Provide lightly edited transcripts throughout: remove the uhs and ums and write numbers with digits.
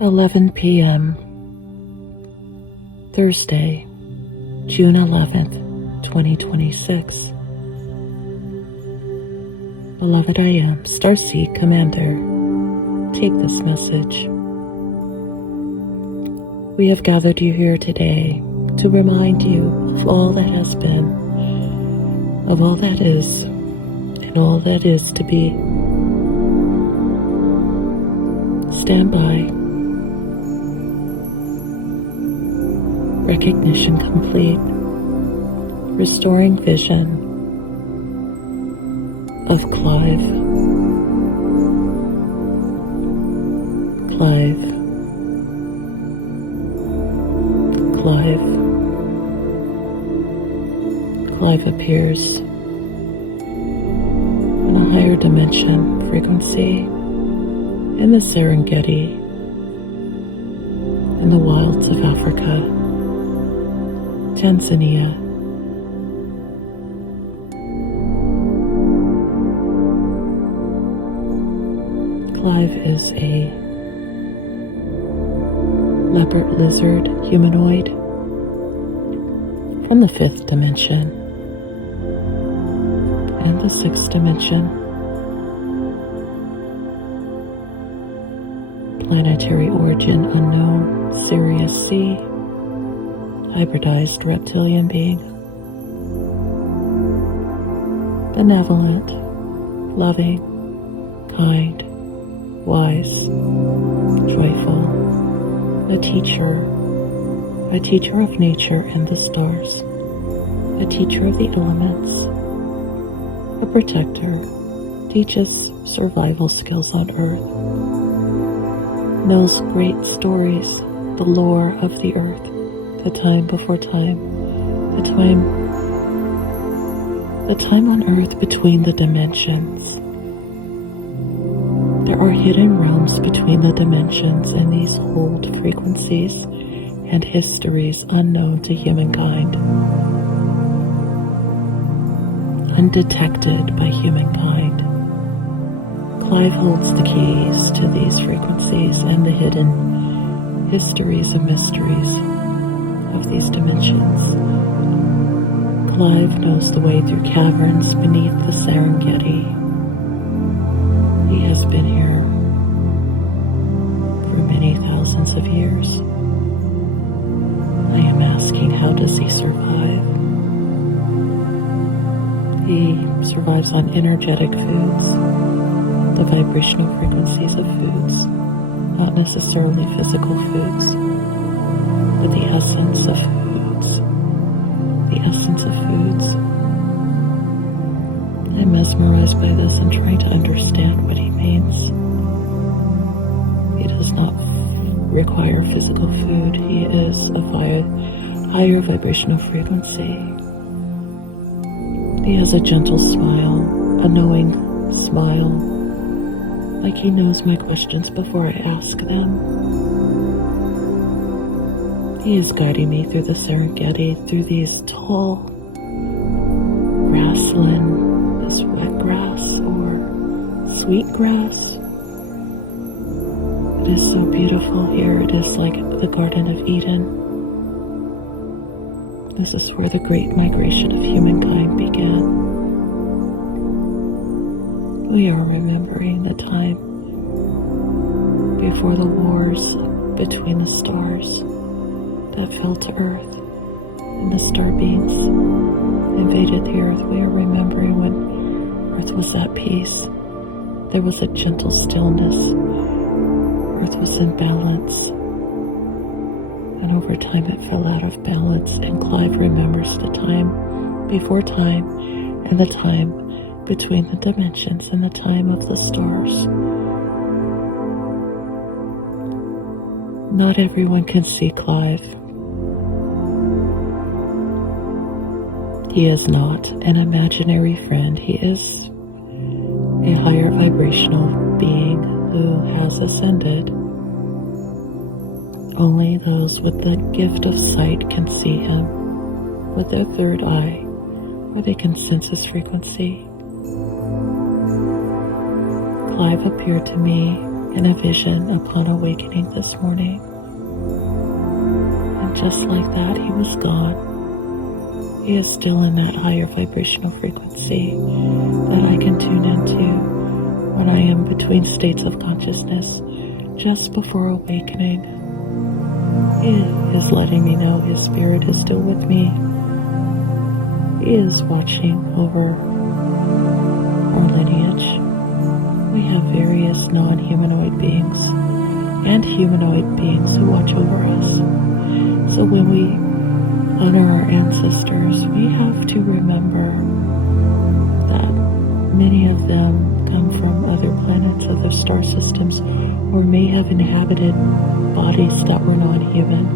11 p.m. Thursday, June 11th, 2026. Beloved, I am Starseed Commander. Take this message. We have gathered you here today to remind you of all that has been, of all that is, and all that is to be. Stand by. Recognition complete. Restoring vision of Clive. Clive. Clive. Clive appears in a higher dimension frequency in the Serengeti, in the wilds of Africa, Tanzania. Clive is a leopard-lizard humanoid from the 5th dimension and the 6th dimension. Planetary origin unknown, Sirius C, hybridized reptilian being. Benevolent, loving, kind, wise, joyful, a teacher of nature and the stars, a teacher of the elements, a protector, teaches survival skills on Earth, knows great stories, the lore of the Earth, the time before time, the time on Earth between the dimensions. There are hidden realms between the dimensions, and these hold frequencies and histories unknown to humankind, undetected by humankind. Clive holds the keys to these frequencies and the hidden histories and mysteries of these dimensions. Clive knows the way through caverns beneath the Serengeti. He has been here for many thousands of years. I am asking, how does he survive? He survives on energetic foods, the vibrational frequencies of foods, not necessarily physical foods, but the essence of foods. The essence of foods. I'm mesmerized by this and trying to understand what he means. He does not require physical food. He is of higher vibrational frequency. He has a gentle smile, a knowing smile, like he knows my questions before I ask them. He is guiding me through the Serengeti, through these tall grassland, this wet grass or sweet grass. It is so beautiful here. It is like the Garden of Eden. This is where the great migration of humankind began. We are remembering the time before the wars between the stars that fell to Earth and the star beings invaded the Earth. We are remembering when Earth was at peace. There was a gentle stillness. Earth was in balance. And over time it fell out of balance, and Clive remembers the time before time and the time between the dimensions and the time of the stars. Not everyone can see Clive. He is not an imaginary friend. He is a higher vibrational being who has ascended. Only those with the gift of sight can see him with their third eye, where they can sense his frequency. Clive appeared to me in a vision upon awakening this morning. And just like that, he was gone. He is still in that higher vibrational frequency that I can tune into when I am between states of consciousness just before awakening. He is letting me know his spirit is still with me. He is watching over our lineage. We have various non-humanoid beings and humanoid beings who watch over us. So when we honor our ancestors, we have to remember that many of them come from other planets, other star systems, or may have inhabited bodies that were non-human,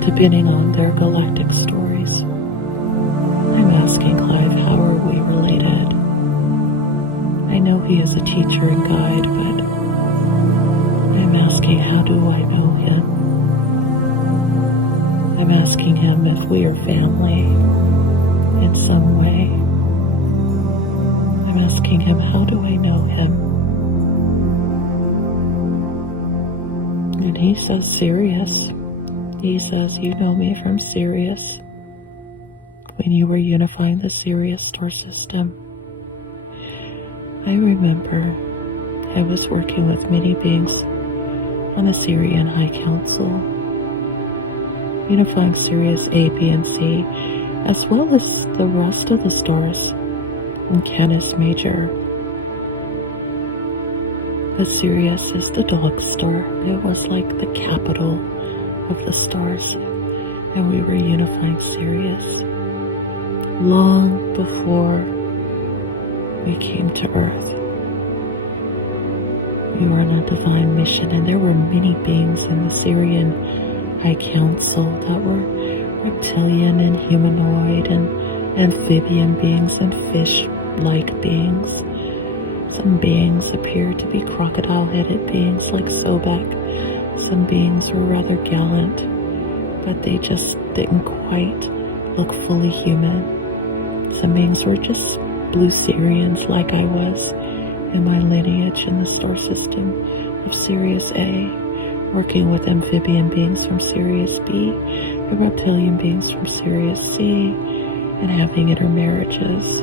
depending on their galactic stories. I'm asking Clive, how are we related? I know he is a teacher and guide, but I'm asking, how do I know him? I'm asking him if we are family in some way. I'm asking him, how do I know him? And he says Sirius. He says, you know me from Sirius, when you were unifying the Sirius star system. I remember I was working with many beings on the Sirian High Council, unifying Sirius A, B, and C, as well as the rest of the stars in Canis Major. But Sirius is the dog star. It was like the capital of the stars, and we were unifying Sirius long before we came to Earth. We were on a divine mission, and there were many beings in the Sirian High Council that were reptilian and humanoid and amphibian beings and fish-like beings. Some beings appeared to be crocodile-headed beings like Sobek. Some beings were rather gallant, but they just didn't quite look fully human. Some beings were just blue Sirians like I was in my lineage in the star system of Sirius A, working with amphibian beings from Sirius B, and reptilian beings from Sirius C, and having intermarriages.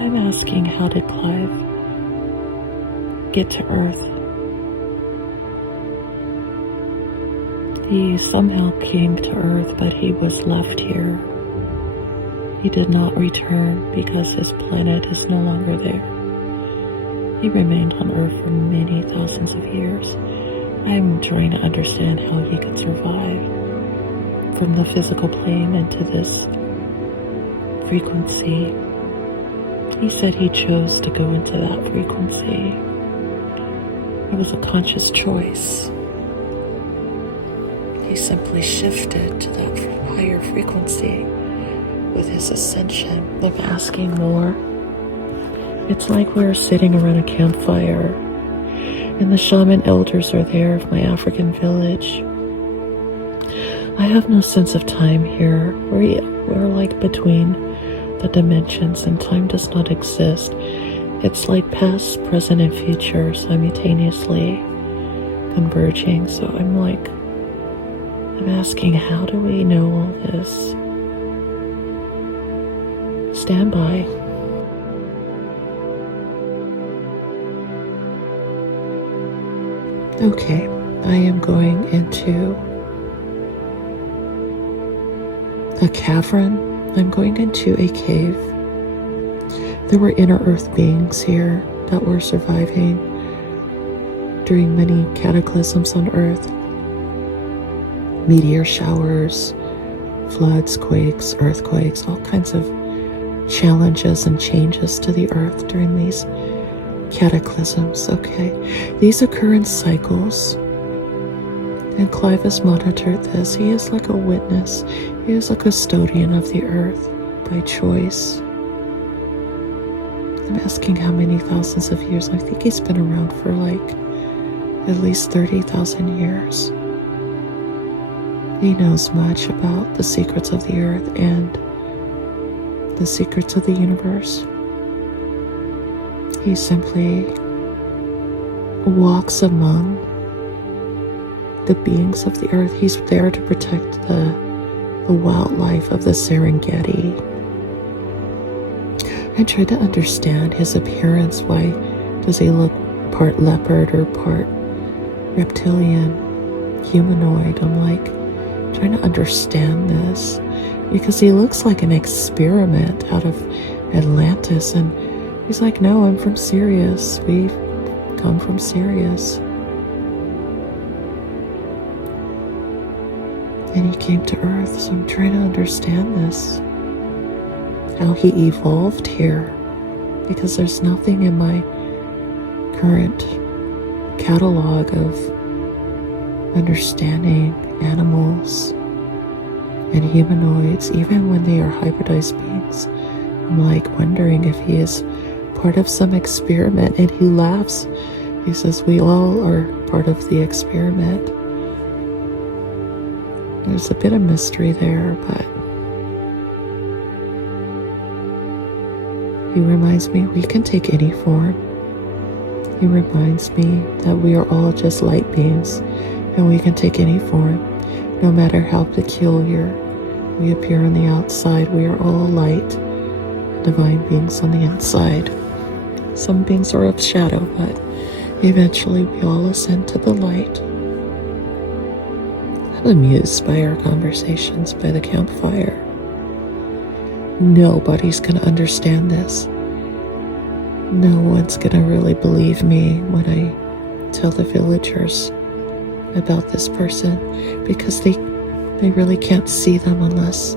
I'm asking, how did Clive get to Earth? He somehow came to Earth, but he was left here. He did not return because his planet is no longer there. He remained on Earth for many thousands of years. I'm trying to understand how he could survive from the physical plane into this frequency. He said he chose to go into that frequency. It was a conscious choice. He simply shifted to that higher frequency with his ascension. I'm asking more. It's like we're sitting around a campfire, and the shaman elders are there of my African village. I have no sense of time here. We're like between the dimensions, and time does not exist. It's like past, present, and future simultaneously converging. So I'm asking, how do we know all this? Stand by. Okay, I am going into a cavern. I'm going into a cave. There were inner earth beings here that were surviving during many cataclysms on Earth. Meteor showers, floods, quakes, earthquakes, all kinds of challenges and changes to the Earth during these cataclysms. Okay, these occur in cycles, and Clive has monitored this. He is like a witness. He is a custodian of the Earth by choice. I'm asking how many thousands of years. I think he's been around for like at least 30,000 years. He knows much about the secrets of the Earth and the secrets of the universe. He simply walks among the beings of the earth. He's there to protect the wildlife of the Serengeti. I tried to understand his appearance. Why does he look part leopard or part reptilian, humanoid? I'm like trying to understand this because he looks like an experiment out of Atlantis. And he's like, no, I'm from Sirius. We've come from Sirius. And he came to Earth, so I'm trying to understand this. How he evolved here. Because there's nothing in my current catalog of understanding animals and humanoids, even when they are hybridized beings. I'm like wondering if he is part of some experiment, and he laughs. He says, we all are part of the experiment. There's a bit of mystery there, but he reminds me we can take any form. He reminds me that we are all just light beings, and we can take any form, no matter how peculiar we appear on the outside. We are all light, divine beings on the inside. Some beings are of shadow, but eventually we all ascend to the light. I'm amused by our conversations by the campfire. Nobody's gonna understand this. No one's gonna really believe me when I tell the villagers about this person, because they really can't see them unless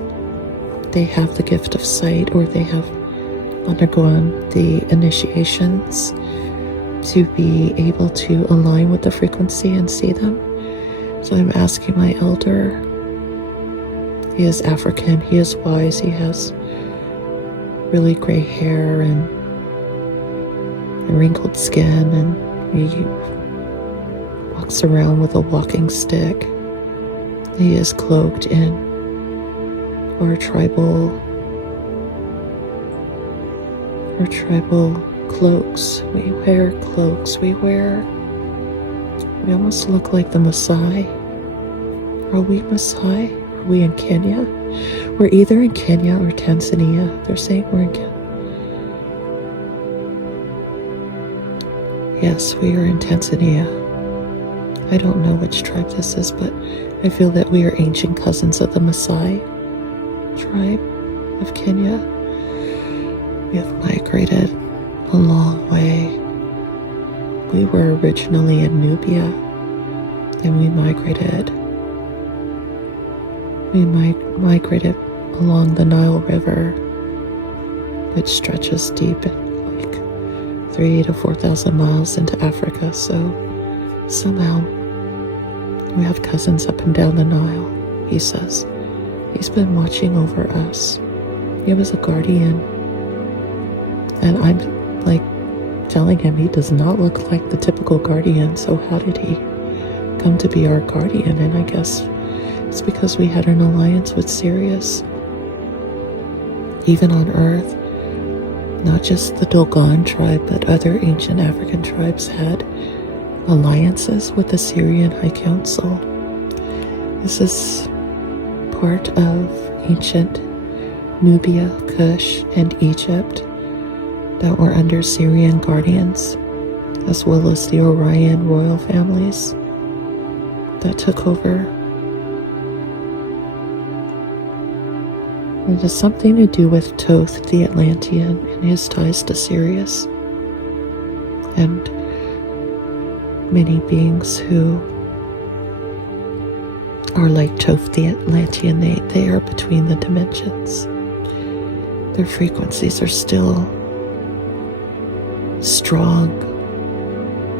they have the gift of sight or they have undergone the initiations to be able to align with the frequency and see them. So I'm asking my elder. He is African, he is wise, he has really gray hair and wrinkled skin, and he walks around with a walking stick. He is cloaked in our tribal cloaks. We wear cloaks. We almost look like the Maasai. Are we Maasai? Are we in Kenya? We're either in Kenya or Tanzania. They're saying we're in Kenya. Yes, we are in Tanzania. I don't know which tribe this is, but I feel that we are ancient cousins of the Maasai tribe of Kenya. We have migrated a long way. We were originally in Nubia, and we migrated along the Nile River, which stretches deep, like 3,000 to 4,000 miles into Africa. So somehow we have cousins up and down the Nile, he says. He's been watching over us. He was a guardian. And I'm like telling him he does not look like the typical guardian. So how did he come to be our guardian? And I guess it's because we had an alliance with Sirius. Even on Earth, not just the Dogon tribe, but other ancient African tribes had alliances with the Syrian High Council. This is part of ancient Nubia, Kush, and Egypt that were under Syrian guardians, as well as the Orion royal families that took over. It has something to do with Thoth the Atlantean and his ties to Sirius, and many beings who are like Thoth the Atlantean. They are between the dimensions. Their frequencies are still strong.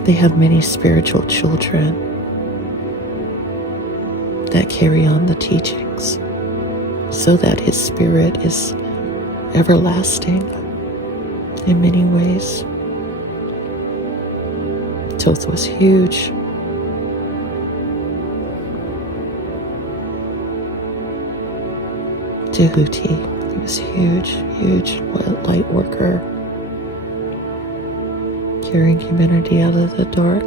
They have many spiritual children that carry on the teachings, so that his spirit is everlasting in many ways. Thoth was huge. Tahuti, he was huge light worker. carrying humanity out of the dark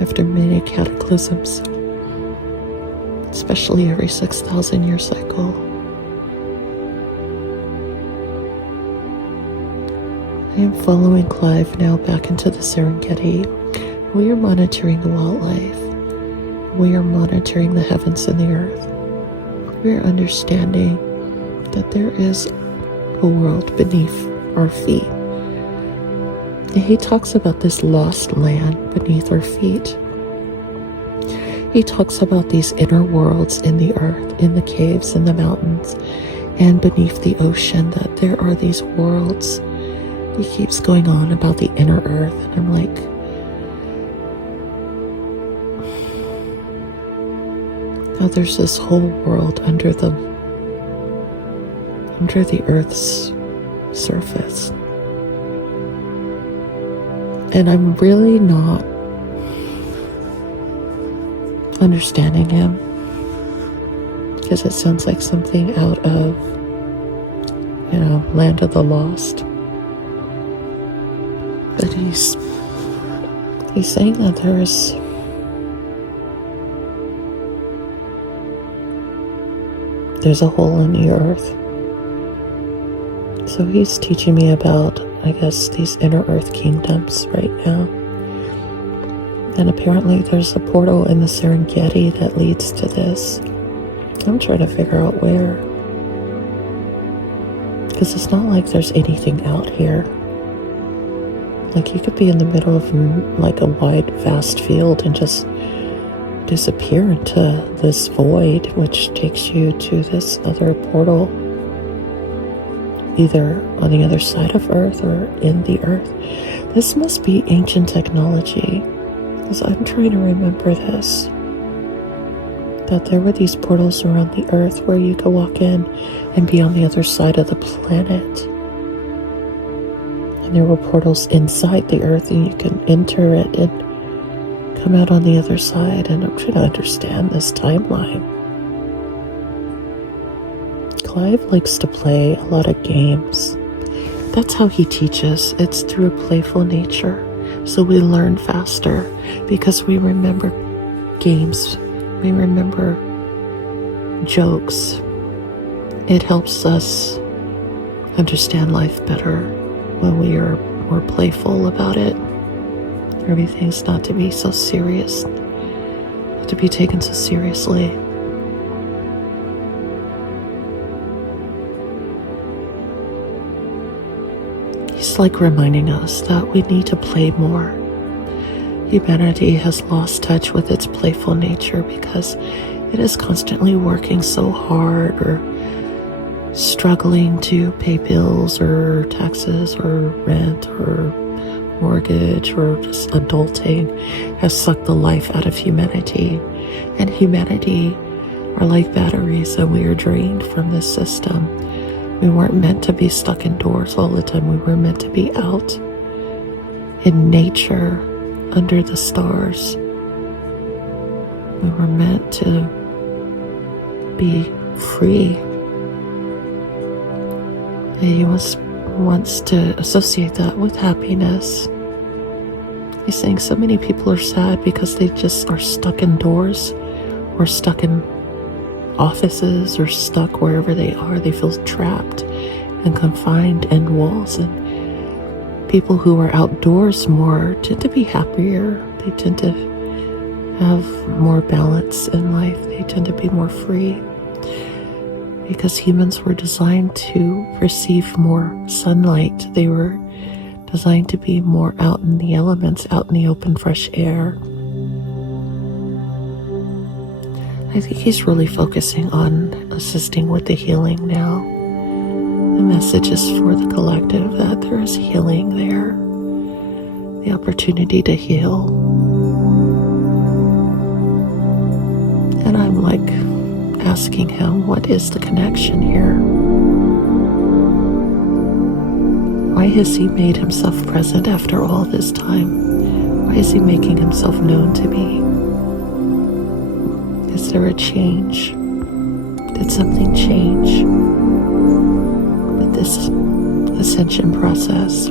after many cataclysms, especially every 6,000 year cycle. I am following Clive now back into the Serengeti. We are monitoring the wildlife. We are monitoring the heavens and the earth. We are understanding that there is a world beneath our feet. And he talks about this lost land beneath our feet. He talks about these inner worlds in the earth, in the caves, in the mountains, and beneath the ocean, that there are these worlds. He keeps going on about the inner earth, and I'm like, now there's this whole world under the earth's surface. And I'm really not understanding him, because it sounds like something out of, Land of the Lost. But he's saying that there's a hole in the earth. So he's teaching me about, I guess, these inner earth kingdoms right now. And apparently there's a portal in the Serengeti that leads to this. I'm trying to figure out where. Because it's not like there's anything out here. Like, you could be in the middle of like a wide, vast field and just disappear into this void, which takes you to this other portal, either on the other side of Earth or in the Earth. This must be ancient technology, because I'm trying to remember this, that there were these portals around the Earth where you could walk in and be on the other side of the planet. And there were portals inside the Earth, and you can enter it and come out on the other side. And I'm trying to understand this timeline. Clive likes to play a lot of games. That's how he teaches. It's through a playful nature. So we learn faster because we remember games. We remember jokes. It helps us understand life better when we are more playful about it. Everything's not to be so serious, not to be taken so seriously. He's like reminding us that we need to play more. Humanity has lost touch with its playful nature because it is constantly working so hard or struggling to pay bills or taxes or rent or mortgage, or just adulting has sucked the life out of humanity. And humanity are like batteries, and we are drained from this system. We weren't meant to be stuck indoors all the time. We were meant to be out in nature, under the stars. We were meant to be free. He wants to associate that with happiness. He's saying so many people are sad because they just are stuck indoors, or stuck in offices, or stuck wherever they are. They feel trapped and confined in walls. And people who are outdoors more tend to be happier. They tend to have more balance in life. They tend to be more free. Because humans were designed to receive more sunlight. They were designed to be more out in the elements, out in the open, fresh air. I think he's really focusing on assisting with the healing now. The message is for the collective that there is healing there. The opportunity to heal. And I'm like asking him, what is the connection here? Why has he made himself present after all this time? Why is he making himself known to me? Is there a change? Did something change with this ascension process?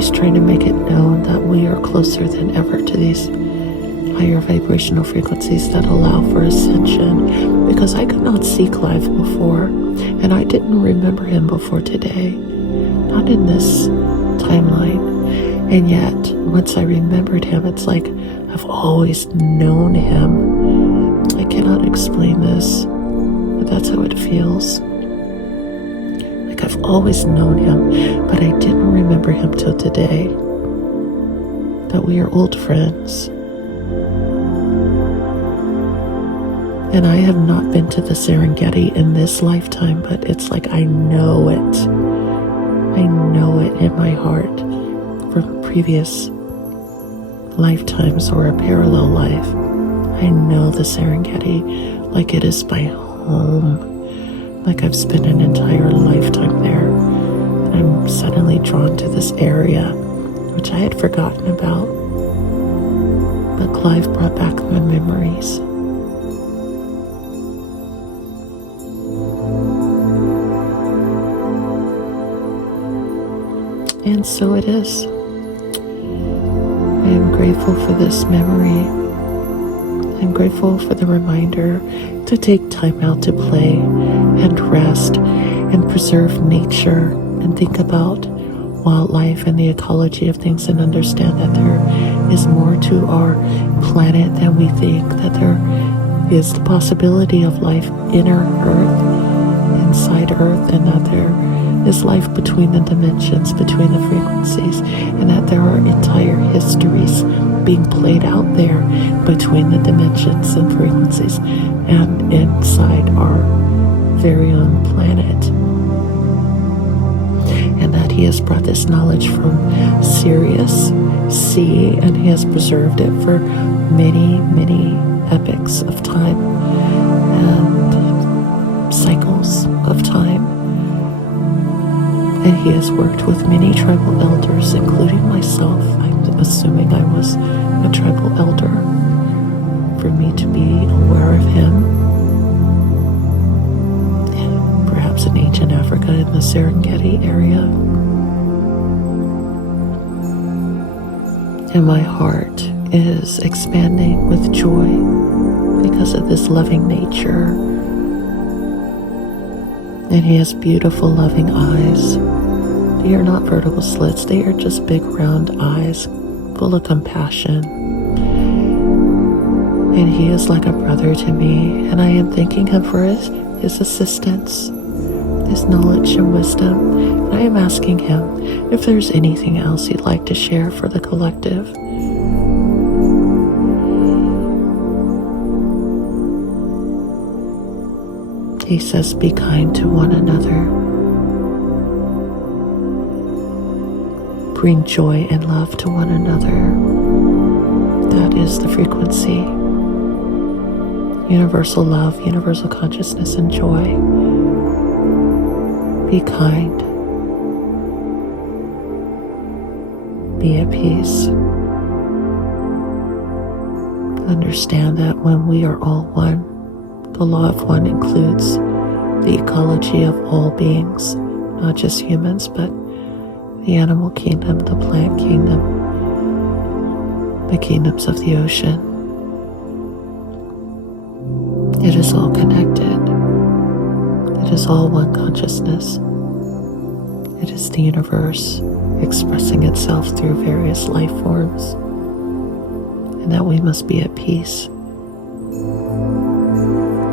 he's trying to make it known that we are closer than ever to these higher vibrational frequencies that allow for ascension, because I could not see Clive before, and I didn't remember him before today, not in this timeline. And yet, once I remembered him, it's like I've always known him. I cannot explain this, but that's how it feels. Like I've always known him, but I didn't remember him till today. That we are old friends. And I have not been to the Serengeti in this lifetime, but it's like I know it. I know it in my heart from previous lifetimes or a parallel life. I know the Serengeti like it is my home, like I've spent an entire lifetime there. And I'm suddenly drawn to this area, which I had forgotten about. But Clive brought back my memories. And so it is. I am grateful for this memory. I'm grateful for the reminder to take time out to play and rest and preserve nature and think about wildlife and the ecology of things, and understand that there is more to our planet than we think, that there is the possibility of life inner Earth, inside Earth, and that there is life between the dimensions, between the frequencies, and that there are entire histories being played out there between the dimensions and frequencies and inside our very own planet. And that he has brought this knowledge from Sirius C, and he has preserved it for many, many epochs of time and cycles of time. And he has worked with many tribal elders, including myself. I'm assuming I was a tribal elder, for me to be aware of him. Perhaps in ancient Africa in the Serengeti area. And my heart is expanding with joy because of this loving nature. And he has beautiful, loving eyes. They are not vertical slits, they are just big, round eyes, full of compassion. And he is like a brother to me, and I am thanking him for his assistance, his knowledge and wisdom. And I am asking him if there's anything else he'd like to share for the collective. He says, be kind to one another. Bring joy and love to one another. That is the frequency. Universal love, universal consciousness, and joy. Be kind. Be at peace. Understand that when we are all one, the law of one includes the ecology of all beings, not just humans, but the animal kingdom, the plant kingdom, the kingdoms of the ocean. It is all connected. It is all one consciousness. It is the universe expressing itself through various life forms, and that we must be at peace.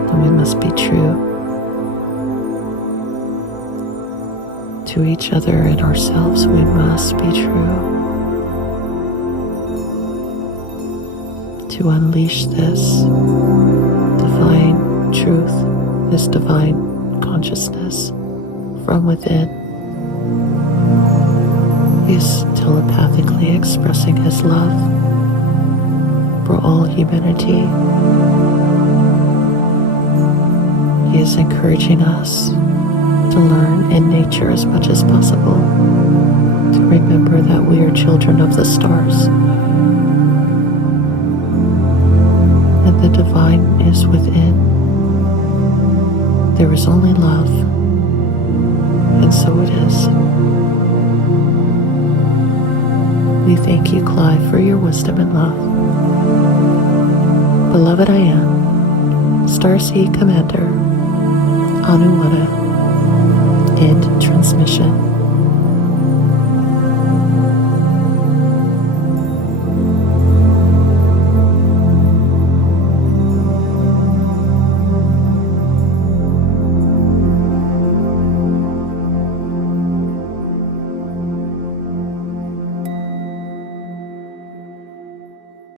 And we must be true to each other and ourselves. We must be true to unleash this divine truth, this divine consciousness from within. He is telepathically expressing his love for all humanity. He is encouraging us to learn in nature as much as possible, to remember that we are children of the stars, and the divine is within. There is only love, and so it is. thank you, Clive, for your wisdom and love. Beloved I am, Starseed Commander, Anuwada, end transmission.